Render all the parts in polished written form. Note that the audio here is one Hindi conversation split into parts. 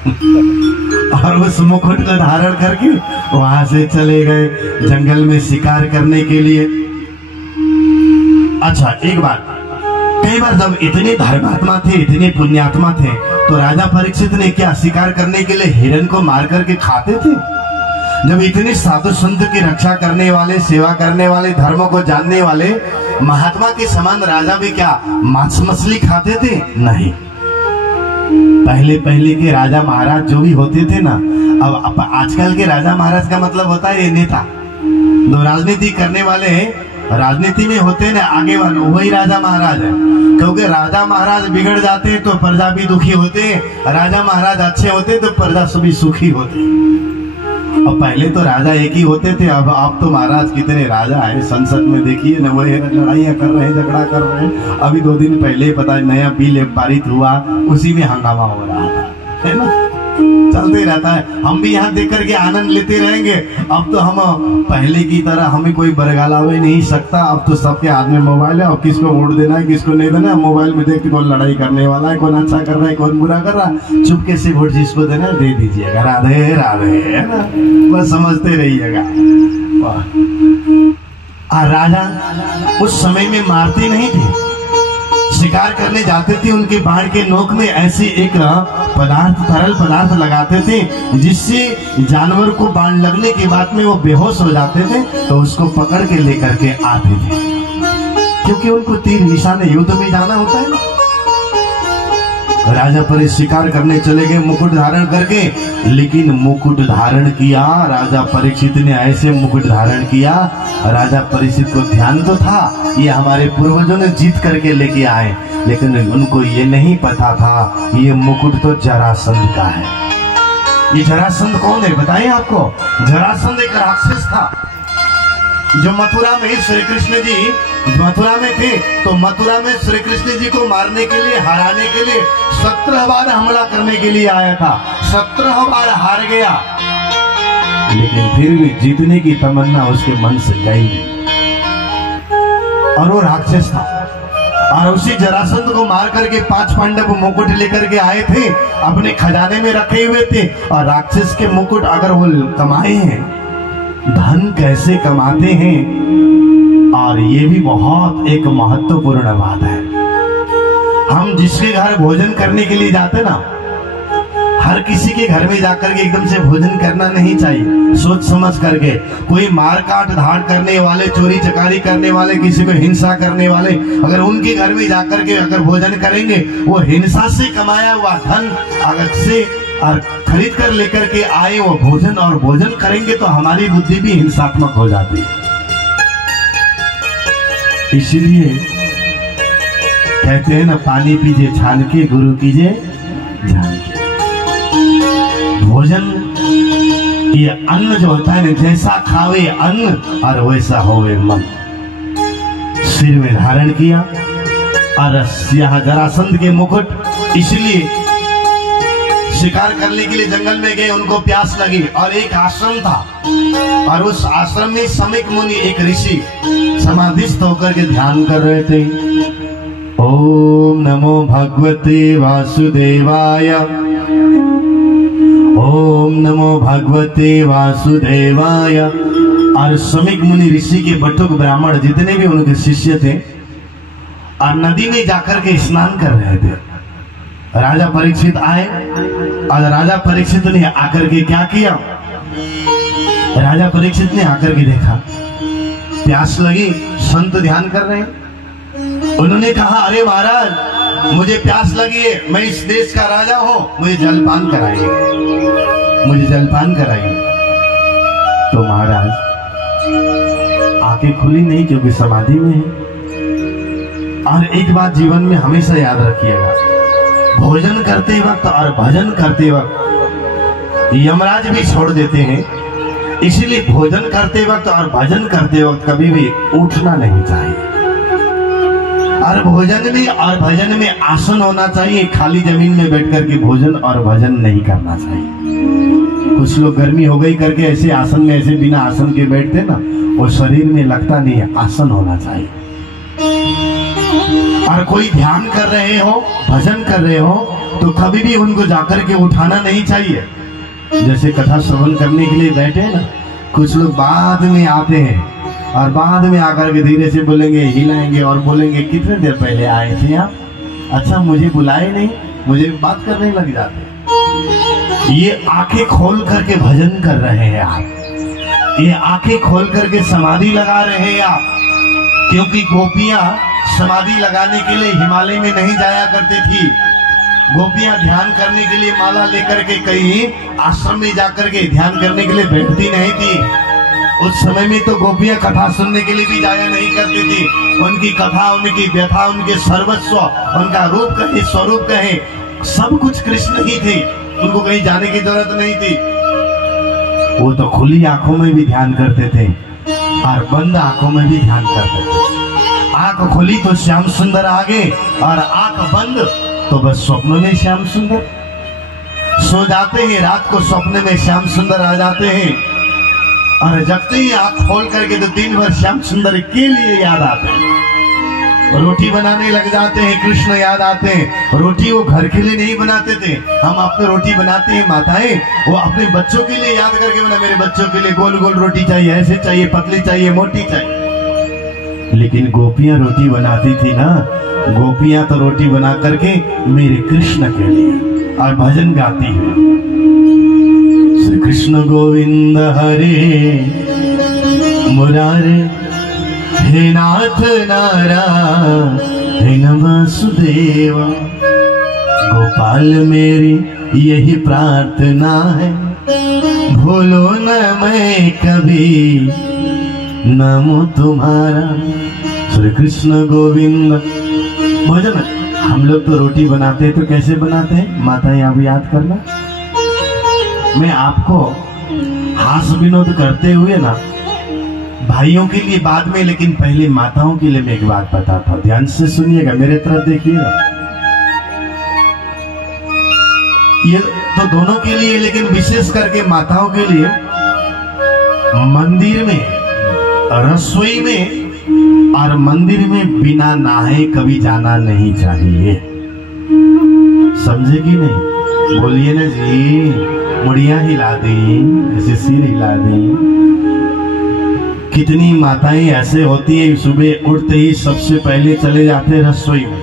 और उस मुकुट को धारण करके वहां से चले गए जंगल में शिकार करने के लिए। अच्छा एक बात, कई बार जब इतने धर्मात्मा थे, इतने पुण्यात्मा थे, तो राजा परीक्षित ने क्या शिकार करने के लिए हिरण को मार करके खाते थे? जब इतने साधु संत की रक्षा करने वाले, सेवा करने वाले, धर्म को जानने वाले महात्मा के समान राजा भी क्या मांस मछली खाते थे? नहीं। पहले पहले के राजा महाराज जो भी होते थे ना, अब आजकल के राजा महाराज का मतलब होता है ये नेता, जो राजनीति करने वाले राजनीति में होते हैं ना आगे वाले, वही राजा महाराज है। क्योंकि राजा महाराज बिगड़ जाते हैं तो प्रजा भी दुखी होते हैं, राजा महाराज अच्छे होते तो प्रजा सभी सुखी होते। अब पहले तो राजा एक ही होते थे, अब तो महाराज कितने राजा है। संसद में देखिए न, वही लड़ाइयाँ कर रहे हैं, झगड़ा कर रहे हैं। अभी 2 दिन पहले पता है नया बिल पारित हुआ, उसी में हंगामा हो रहा था, है ना, चलते रहता है। हम भी यहाँ देख करके आनंद लेते रहेंगे। अब तो हम पहले की तरह हमें कोई बरगाला भी नहीं सकता। अब तो सबके हाथ में मोबाइल है, अब किसको वोट देना है किसको नहीं देना है मोबाइल में देख के कौन लड़ाई करने वाला है, कौन अच्छा कर रहा है कौन बुरा कर रहा है, चुपके से वोट जिसको देना है दे दीजिएगा, राधे राधे, है ना, बस समझते रहिएगा। राजा उस समय में मारते नहीं थे, शिकार करने जाते थे, उनके बाण के नोक में ऐसे एक पदार्थ, तरल पदार्थ लगाते थे जिससे जानवर को बाण लगने के बाद में वो बेहोश हो जाते थे, तो उसको पकड़ के लेकर के आते थे, क्योंकि उनको तीर निशाने युद्ध में जाना होता है ना। राजा परीक्षित शिकार करने चले गए मुकुट धारण करके, लेकिन मुकुट धारण किया राजा परीक्षित ने, ऐसे मुकुट धारण किया, राजा परीक्षित को ध्यान तो था ये हमारे पूर्वजों ने जीत करके लेके आए, लेकिन उनको ये नहीं पता था ये मुकुट तो जरासंध का है। ये जरासंध कौन है बताएं आपको? जरासंध एक राक्षस था जो मथुरा में श्री कृष्ण जी मथुरा में थे, तो मथुरा में श्री कृष्ण जी को मारने के लिए, हराने के लिए 17 बार हमला करने के लिए आया था। 17 बार हार गया, लेकिन फिर भी जीतने की तमन्ना उसके मन से गई नहीं, और वो राक्षस था। और उसी जरासंध को मार करके 5 पांडव मुकुट लेकर के आए थे, अपने खजाने में रखे हुए थे। और राक्षस के मुकुट अगर वो कमाए हैं, धन कैसे कमाते हैं, और ये भी बहुत एक महत्वपूर्ण बात है। हम जिसके घर भोजन करने के लिए जाते ना, हर किसी के घर में जाकर के एकदम से भोजन करना नहीं चाहिए, सोच समझ करके। कोई मार काट धाड़ करने वाले, चोरी चकारी करने वाले, किसी को हिंसा करने वाले, अगर उनके घर में जाकर के अगर भोजन करेंगे, वो हिंसा से कमाया हुआ धन अलग से और खरीद कर लेकर के आए वो भोजन, और भोजन करेंगे तो हमारी बुद्धि भी हिंसात्मक हो जाती है। इसलिए कहते हैं ना, पानी पीजिए छान के, गुरु कीजिए जान के। भोजन ये अन्न जो होता है ना, जैसा खावे अन्न और वैसा होवे मन। सिर में धारण किया और यहाँ जरासंध के मुकुट, इसलिए शिकार करने के लिए जंगल में गए, उनको प्यास लगी और एक आश्रम था, और उस आश्रम में समीक मुनि एक ऋषि समाधिस्थ होकर के ध्यान कर रहे थे। ओम नमो भगवते वासुदेवाय, ओम नमो भगवते वासुदेवाय। और समीक मुनि ऋषि के बटुक ब्राह्मण जितने भी उनके शिष्य थे, और नदी में जाकर के स्नान कर रहे थे। राजा परीक्षित आए, और राजा परीक्षित ने आकर के क्या किया, राजा परीक्षित ने आकर के देखा, प्यास लगी, संत ध्यान कर रहे हैं। उन्होंने कहा, अरे महाराज मुझे प्यास लगी है, मैं इस देश का राजा हूं, मुझे जलपान कराइए, मुझे जलपान कराइए। तो महाराज आंखें खुली नहीं, क्योंकि समाधि में है। और एक बात जीवन में हमेशा याद रखिएगा, भोजन करते वक्त और भजन करते वक्त यमराज भी छोड़ देते हैं, इसलिए भोजन करते वक्त और भजन करते वक्त कभी भी उठना नहीं चाहिए। और भोजन में और भजन में आसन होना चाहिए, खाली जमीन में बैठ करके भोजन और भजन नहीं करना चाहिए। कुछ लोग गर्मी हो गई करके ऐसे आसन में, ऐसे बिना आसन के बैठते ना, वो शरीर में लगता नहीं है, आसन होना चाहिए। और कोई ध्यान कर रहे हो, भजन कर रहे हो, तो कभी भी उनको जाकर के उठाना नहीं चाहिए। जैसे कथा श्रवण करने के लिए बैठे ना, कुछ लोग बाद में आते हैं और बाद में आकर के धीरे से बोलेंगे, हिलाएंगे और बोलेंगे कितने देर पहले आए थे आप, अच्छा मुझे बुलाए नहीं, मुझे बात करने लग जाते। ये आंखें खोल करके भजन कर रहे हैं आप, ये आंखें खोल करके समाधि लगा रहे हैं आप। क्योंकि गोपियां समाधि लगाने के लिए हिमालय में नहीं जाया करती थी। गोपियां ध्यान करने के लिए माला लेकर के कहीं आश्रम में जाकर के ध्यान करने के लिए बैठती नहीं थी। उस समय में तो गोपियां कथा सुनने के लिए भी जाया नहीं करती थी। उनकी कथा, उनकी व्यथा, उनके सर्वस्व, उनका रूप कहे, स्वरूप कहे, सब कुछ कृष्ण ही थे। उनको कहीं जाने की जरूरत नहीं थी। वो तो खुली आंखों में भी ध्यान करते थे और बंद आंखों में भी ध्यान करते थे। आंख खुली तो श्याम सुंदर आगे, और आंख बंद तो बस स्वप्न में श्याम सुंदर। सो जाते हैं, रात को स्वप्न में श्याम सुंदर आ जाते हैं, और जगते ही आंख खोल करके तो दिन भर श्याम सुंदर के लिए याद आते हैं। रोटी बनाने लग जाते हैं, कृष्ण याद आते हैं। रोटी वो घर के लिए नहीं बनाते थे, हम अपने रोटी बनाते हैं माताएं, वो अपने बच्चों के लिए याद करके बना, मेरे बच्चों के लिए गोल गोल रोटी चाहिए, ऐसे चाहिए, पतली चाहिए, मोटी चाहिए। लेकिन गोपियां रोटी बनाती थी ना, गोपियां तो रोटी बना करके मेरे कृष्ण के लिए और भजन गाती है, श्री कृष्ण गोविंद हरे मुरारे, हे नाथ नारायण वासुदेव। गोपाल मेरी यही प्रार्थना है, भूलो न मैं कभी नाम तुम्हारा। श्री कृष्ण गोविंद भजन। हम लोग तो रोटी बनाते हैं, तो कैसे बनाते हैं माताएं, आप याद करना। मैं आपको हास विनोद करते हुए ना, भाइयों के लिए बाद में, लेकिन पहले माताओं के लिए मैं एक बात बताता हूं, ध्यान से सुनिएगा, मेरे तरफ देखिएगा। ये तो दोनों के लिए, लेकिन विशेष करके माताओं के लिए, मंदिर में, रसोई में और मंदिर में बिना नहाए कभी जाना नहीं चाहिए। समझे कि नहीं? बोलिए ना जी। मुड़िया हिला दी, ऐसे सिर हिला दी। कितनी माताएं ऐसे होती है, सुबह उठते ही सबसे पहले चले जाते हैं रसोई में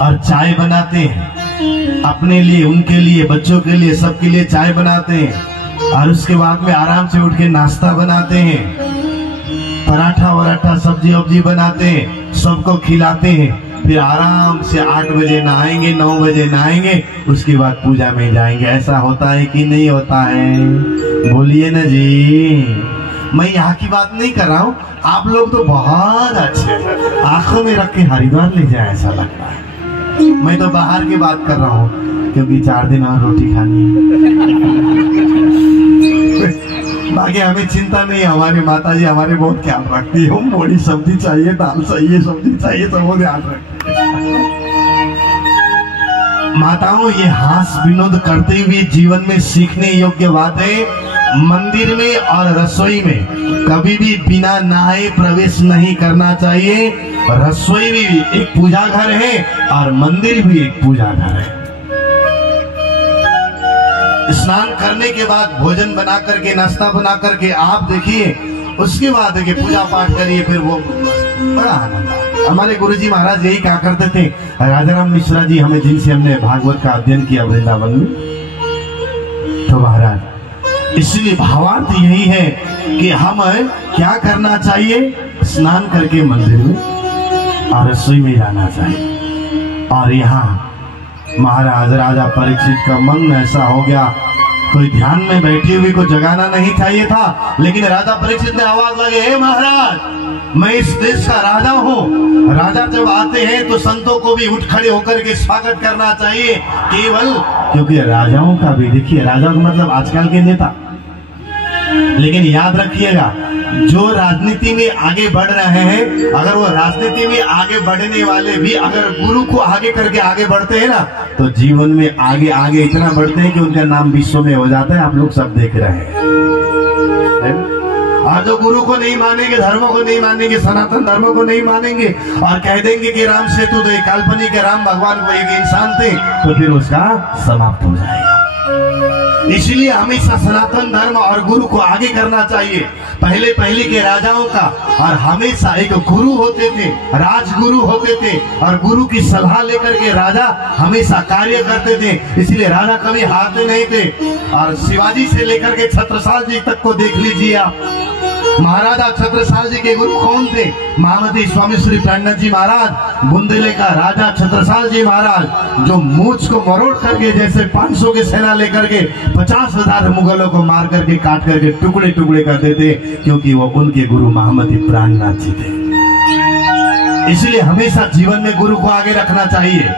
और चाय बनाते हैं, अपने लिए, उनके लिए, बच्चों के लिए, सबके लिए चाय बनाते हैं, और उसके बाद में आराम से उठ के नाश्ता बनाते हैं, पराठा वराठा, सब्जी वब्जी बनाते हैं, सबको खिलाते हैं। फिर आराम से 8 बजे नहाएंगे, 9 बजे नहाएंगे, उसके बाद पूजा में जाएंगे। ऐसा होता है कि नहीं होता है? बोलिए ना जी। मैं यहाँ की बात नहीं कर रहा हूँ, आप लोग तो बहुत अच्छे, आंखों में रख के हरिद्वार ले जाए ऐसा लगता है। मैं तो बाहर की बात कर रहा हूँ, क्योंकि 4 दिन और रोटी खानी है। बाकी हमें चिंता नहीं, हमारी माता जी हमारे बहुत ख्याल रखती है। मोड़ी सब्जी चाहिए, दाल चाहिए, सब्जी चाहिए, सब वो ध्यान रखती है। माताओं, ये हास विनोद करते हुए जीवन में सीखने योग्य बात है। मंदिर में और रसोई में कभी भी बिना नहाए प्रवेश नहीं करना चाहिए। रसोई भी एक पूजा घर है और मंदिर भी एक पूजा घर है। स्नान करने के बाद भोजन बना करके, नाश्ता बना करके आप देखिए, उसके बाद देखिए पूजा पाठ करिए, फिर वो बड़ा आनंद आता। हमारे गुरुजी महाराज यही कहा करते थे, राजाराम मिश्रा जी, हमें जिनसे हमने भागवत का अध्ययन किया वृंदावन में, तो महाराज, इसलिए भावार्थ यही है कि हम क्या करना चाहिए, स्नान करके मंदिर में और रसोई में जाना चाहिए। और यहाँ महाराज राजा परीक्षित का मन ऐसा हो गया, कोई ध्यान में बैठी हुई को जगाना नहीं चाहिए था, लेकिन राजा परीक्षित ने आवाज लगे, हे महाराज, मैं इस देश का राजा हूँ। राजा जब आते हैं तो संतों को भी उठ खड़े होकर के स्वागत करना चाहिए, केवल क्योंकि राजाओं का भी, देखिए राजा का मतलब आजकल के नेता, लेकिन याद रखिएगा, जो राजनीति में आगे बढ़ रहे हैं, अगर वो राजनीति में आगे बढ़ने वाले भी अगर गुरु को आगे करके आगे बढ़ते हैं ना, तो जीवन में आगे आगे इतना बढ़ते हैं कि उनका नाम विश्व में हो जाता है। आप लोग सब देख रहे हैं। और जो गुरु को नहीं मानेंगे, धर्मों को नहीं मानेंगे, सनातन धर्मों को नहीं मानेंगे और कह देंगे कि राम सेतु तो एक काल्पनिक है, राम भगवान को एक इंसान थे, तो फिर उसका समाप्त हो जाएगा। इसलिए हमेशा सनातन धर्म और गुरु को आगे करना चाहिए। पहले के राजाओं का और हमेशा एक गुरु होते थे, राजगुरु होते थे और गुरु की सलाह लेकर के राजा हमेशा कार्य करते थे। इसलिए राजा कभी हारते नहीं थे। और शिवाजी से लेकर के छत्रसाल जी तक को देख लीजिए आप। महाराजा छत्रसाल जी के गुरु कौन थे? महामती स्वामी श्री प्रणनाथ जी महाराज, बुंदेले का राजा छत्रसाल जी महाराज, जो मूछ को मरोड़ करके जैसे 500 की सेना लेकर के 50,000 मुगलों को मार करके काट करके टुकड़े टुकड़े कर देते, क्योंकि वो उनके गुरु महामती प्राणनाथ जी थे। इसलिए हमेशा जीवन में गुरु को आगे रखना चाहिए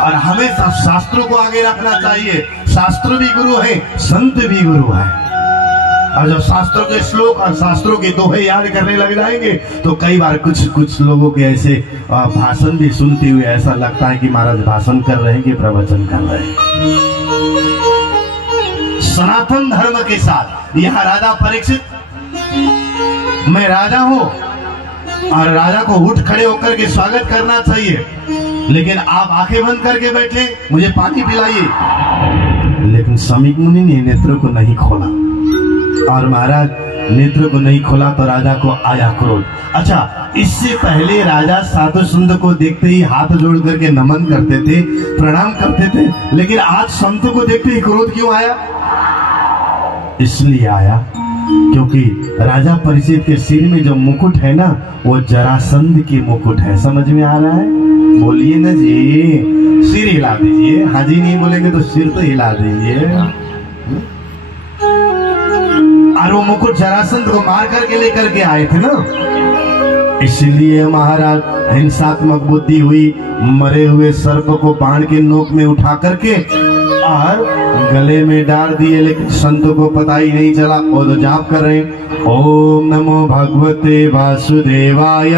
और हमेशा शास्त्रों को आगे रखना चाहिए। शास्त्र भी गुरु है, संत भी गुरु है। और जब शास्त्रों के श्लोक और शास्त्रों के दोहे याद करने लग जाएंगे तो कई बार कुछ लोगों के ऐसे भाषण भी सुनते हुए ऐसा लगता है कि महाराज भाषण कर रहे हैं कि प्रवचन कर रहे हैं। सनातन धर्म के साथ यहाँ राजा परीक्षित, मैं राजा हूं और राजा को उठ खड़े होकर के स्वागत करना चाहिए, लेकिन आप आंखें बंद करके बैठे, मुझे पानी पिलाइए। लेकिन समीक मुनि ने नेत्रों को नहीं खोला और महाराज नेत्र को नहीं खोला तो राजा को आया क्रोध। अच्छा, इससे पहले राजा साधु संत को देखते ही हाथ जोड़ करके नमन करते थे, प्रणाम करते थे, लेकिन आज संत को देखते ही क्रोध क्यों आया? इसलिए आया क्योंकि राजा परीक्षित के सिर में जो मुकुट है ना, वो जरासंध की मुकुट है। समझ में आ रहा है? बोलिए ना जी, सिर हिला दीजिए। हाँ जी नहीं बोलेंगे तो सिर तो हिला दीजिए। और वो मुकुट जरासंध को मार करके लेकर के आए थे ना, इसलिए महाराज हिंसात्मक बुद्धि हुई, मरे हुए सर्प को बाण के नोक में उठा करके और गले में डाल दिए, लेकिन संतों को पता ही नहीं चला। वो तो जाप कर रहे हैं, ओम नमो भगवते वासुदेवाय,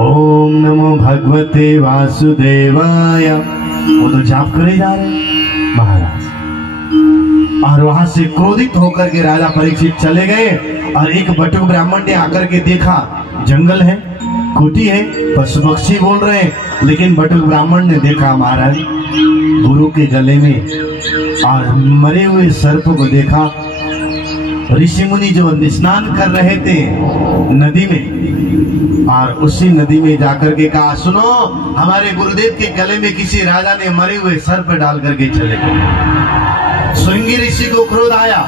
ओम नमो भगवते वासुदेवाय। वो तो जाप करे जा रहे हैं महाराज। और वहां से क्रोधित होकर के राजा परीक्षित चले गए और एक बटुक ब्राह्मण ने आकर के देखा, जंगल है, कुटी है, पशु पक्षी बोल रहे हैं, लेकिन बटुक ब्राह्मण ने देखा महाराज गुरु के गले में और मरे हुए सर्प को देखा। ऋषि मुनि जो स्नान कर रहे थे नदी में, और उसी नदी में जाकर के कहा, सुनो, हमारे गुरुदेव के गले में किसी राजा ने मरे हुए सर्प डाल करके चले गए। श्रृंगी ऋषि को क्रोध आया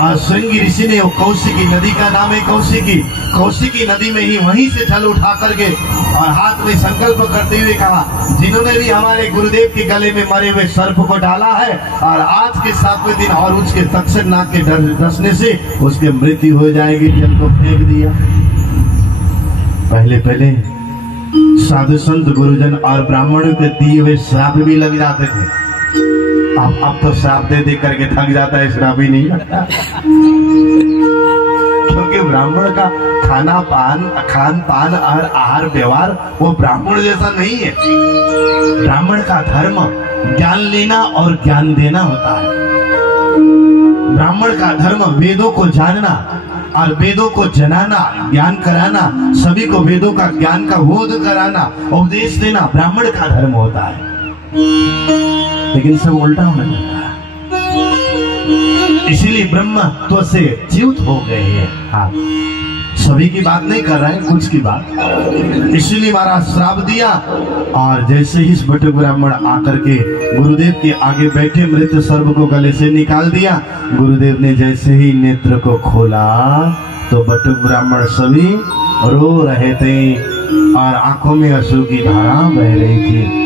और श्रृंगी ऋषि ने, कौशिकी नदी का नाम है कौशिकी, कौशिकी नदी में ही वहीं से जल उठा करके और हाथ में संकल्प करते हुए कहा, जिन्होंने भी हमारे गुरुदेव के गले में मरे हुए सर्प को डाला है और आज के 7वें दिन और उसके तक्षक नाग के डसने से उसकी मृत्यु हो जाएगी, जल को फेंक दिया। पहले साधु संत गुरुजन और ब्राह्मणों के दिए हुए श्राप भी लग जाते थे। अब तो श्राप दे दे करके थक जाता है, श्राप ही नहीं लगता। क्योंकि ब्राह्मण का खान पान और आहार व्यवहार वो ब्राह्मण जैसा नहीं है। ब्राह्मण का धर्म ज्ञान लेना और ज्ञान देना होता है। ब्राह्मण का धर्म वेदों को जानना और वेदों को जनाना, ज्ञान कराना, सभी को वेदों का ज्ञान का बोध कराना, उपदेश देना ब्राह्मण का धर्म होता है। लेकिन सब उल्टा होने लगा, इसीलिए ब्रह्मत्व से च्युत हो गए हैं। हाँ, सभी की बात नहीं कर रहे हैं, कुछ की बात। इसलिए महाराज श्राप दिया और जैसे ही इस बटुक ब्राह्मण आकर के गुरुदेव के आगे बैठे मृत सर्प को गले से निकाल दिया। गुरुदेव ने जैसे ही नेत्र को खोला तो बटुक ब्राह्मण सभी रो रहे थे और आंखों में अश्रु की धारा बह रही थी।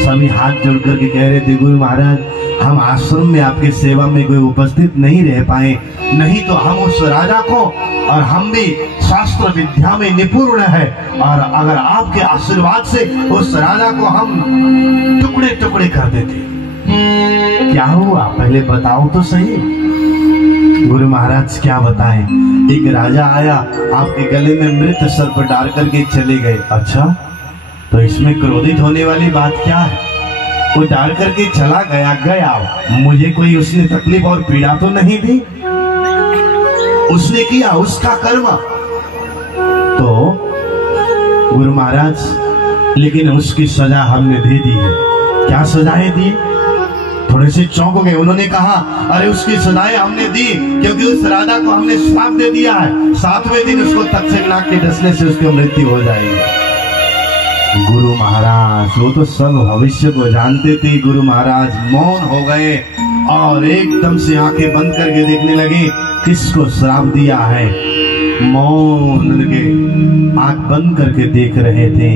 सभी हाथ जोड़ करके कह रहे थे, गुरु महाराज, हम आश्रम में आपके सेवा में कोई उपस्थित नहीं रह पाए, नहीं तो हम उस राजा को, और हम भी शास्त्र विद्या में निपुण है, और अगर आपके आशीर्वाद से उस राजा को हम टुकड़े टुकड़े कर देते। क्या हुआ पहले बताओ तो सही। गुरु महाराज क्या बताएं, एक राजा आया, आपके गले में मृत सर्प डाल करके चले गए। अच्छा, तो इसमें क्रोधित होने वाली बात क्या है? वो डाल करके चला गया, मुझे कोई उसने तकलीफ और पीड़ा तो नहीं दी। उसने किया, उसका कर्म। तो गुरु महाराज, लेकिन उसकी सजा हमने दे दी है। क्या सजाएं दी? थोड़े से चौंक गए। उन्होंने कहा, अरे उसकी सजाएं हमने दी क्योंकि उस राजा को हमने श्राप दे दिया है, 7वें दिन उसको तक्षक नाग के डसने से उसकी मृत्यु हो जाएगी। गुरु महाराज वो तो सब भविष्य को जानते थे। गुरु महाराज मौन हो गए और एकदम से आंखें बंद करके देखने लगे किसको श्राप दिया है। मौन उनके आंख बंद करके देख रहे थे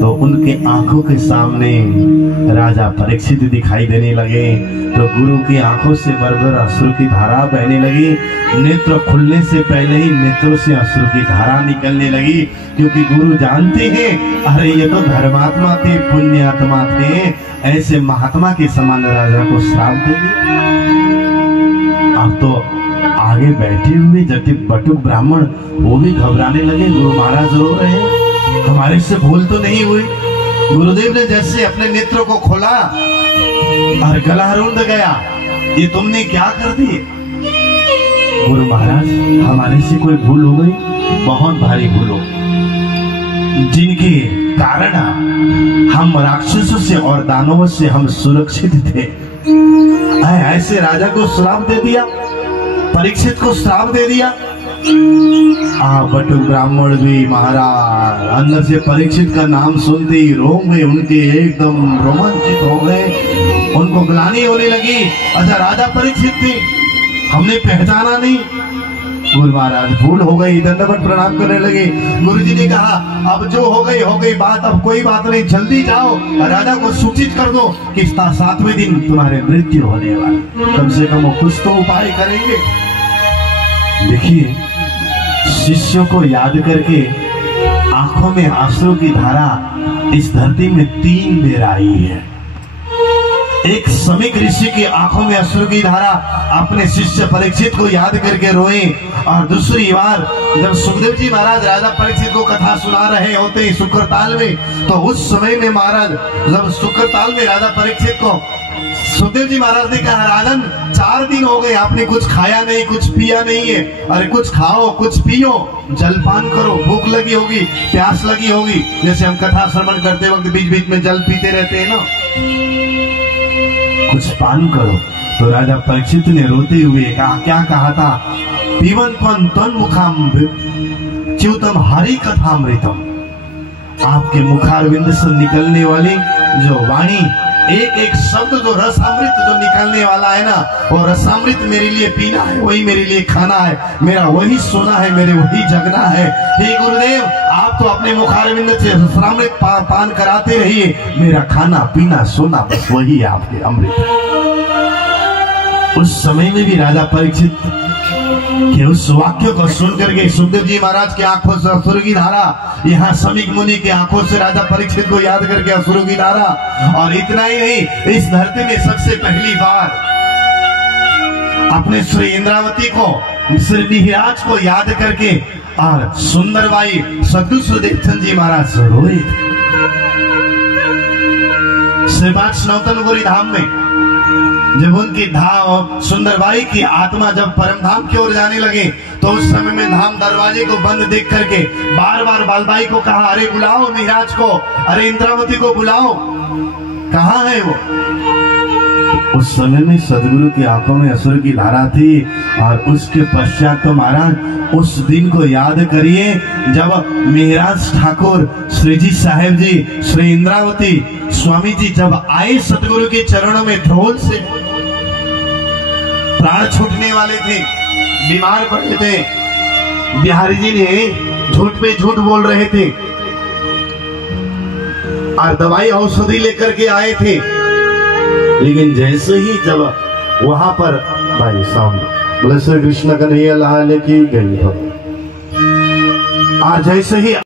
तो उनके आंखों के सामने राजा परीक्षित दिखाई देने लगे। तो गुरु की आंखों से बरबर अश्रु की धारा बहने लगी। नेत्र खुलने से पहले ही नेत्रों से अश्रु की धारा निकलने लगी, क्योंकि गुरु जानते हैं अरे ये तो धर्मात्मा थे, पुण्य आत्मा थे, ऐसे महात्मा के समान राजा को श्राप दे दिया। अब तो आगे बैठे हुए जटिल बटुक ब्राह्मण वो भी घबराने लगे। गुरु महाराज रो रहे हैं, हमारे से भूल तो नहीं हुई। गुरुदेव ने जैसे अपने नेत्रों को खोला और गला रुंध गया, ये तुमने क्या कर दी? गुरु महाराज, हमारे से कोई भूल हो गई, बहुत भारी भूल हो, जिनके कारण हम राक्षसों से और दानवों से हम सुरक्षित थे। ऐसे राजा को श्राप दे दिया, परीक्षित को श्राप दे दिया। बटुक ब्राह्मण भी महाराज अंदर से परीक्षित का नाम सुनते ही रोंग गए, उनके एकदम रोमांचित हो गए, उनको ग्लानि होने लगी। अच्छा राजा परीक्षित थे, हमने पहचाना नहीं। गुरु महाराज भूल हो गई, दंडवत प्रणाम करने लगे। गुरुजी ने कहा अब जो हो गई बात, अब कोई बात नहीं, जल्दी जाओ राजा को सूचित कर दो कि 7वें दिन तुम्हारे मृत्यु होने वाली, कम से कम वो कुछ तो उपाय करेंगे। देखिए शिष्यों को याद करके आंखों में आंसू की धारा इस धरती में 3 बेर आई है। एक समीक ऋषि की आंखों में अश्रु की धारा अपने शिष्य परीक्षित को याद करके रोए, और दूसरी बार जब सुखदेव जी महाराज राजा परीक्षित को कथा सुना रहे होते शुक्रताल में, तो उस समय में महाराज जब शुक्रताल में राजा परीक्षित को सुखदेव जी महाराज ने कहा, राजन 4 दिन हो गए आपने कुछ खाया नहीं, कुछ पिया नहीं है, अरे कुछ खाओ, कुछ पियो, जलपान करो, भूख लगी होगी, प्यास लगी होगी, जैसे हम कथा श्रवण करते वक्त बीच बीच में जल पीते रहते हैं ना, कुछ पान करो। तो राजा परीक्षित ने रोते हुए कहा, क्या कहा था? पीवन पन तन मुखाम च्युतम हरि कथामृतम। आपके मुखारविंद से निकलने वाली जो वाणी, एक एक शब्द जो रसामृत जो निकलने वाला है ना, वो रसामृत मेरे लिए पीना है, वही मेरे लिए खाना है, मेरा वही सोना है, मेरे वही जगना है। हे गुरुदेव, आप तो अपने मुखारविंद से रसामृत पान कराते रहिए, मेरा खाना पीना सोना बस वही आपके अमृत। उस समय में भी राजा परीक्षित कि उस वाक्य को सुनकर के सुखदेव जी महाराज की आंखों से अश्रु की धारा, यहाँ समीक मुनि की आंखों से राजा परीक्षित को याद करके अश्रु की धारा। और इतना ही नहीं, इस धरती में सबसे पहली बार अपने श्री इंद्रावती को, श्री निहिराज को याद करके और सुंदरबाई सद्गुरु सुखदेव चंद जी महाराज रोए थे। श्रीपाद सनातनपुरी धाम में जब उनकी धाम सुंदरबाई की आत्मा जब परम धाम की ओर जाने लगे, तो उस समय में धाम दरवाजे को बंद देख करके बार बार बालबाई को कहा, अरे बुलाओ निराज को, अरे इंद्रावती को बुलाओ, कहाँ है वो? उस समय में सदगुरु की आंखों में अश्रु की धारा थी। और उसके पश्चात तो महाराज उस दिन को याद करिए जब मेहराज ठाकुर, श्रीजी साहेब जी, श्री इंद्रावती स्वामी जी जब आए सदगुरु के चरणों में, ढोल से प्राण छूटने वाले थे, बीमार पड़े थे, बिहारी जी ने झूठ पे झूठ बोल रहे थे और दवाई औषधि लेकर के आए थे। लेकिन जैसे ही जब वहां पर भाई साहब बोले श्री कृष्ण कन्हैया लाल की गई, और जैसे ही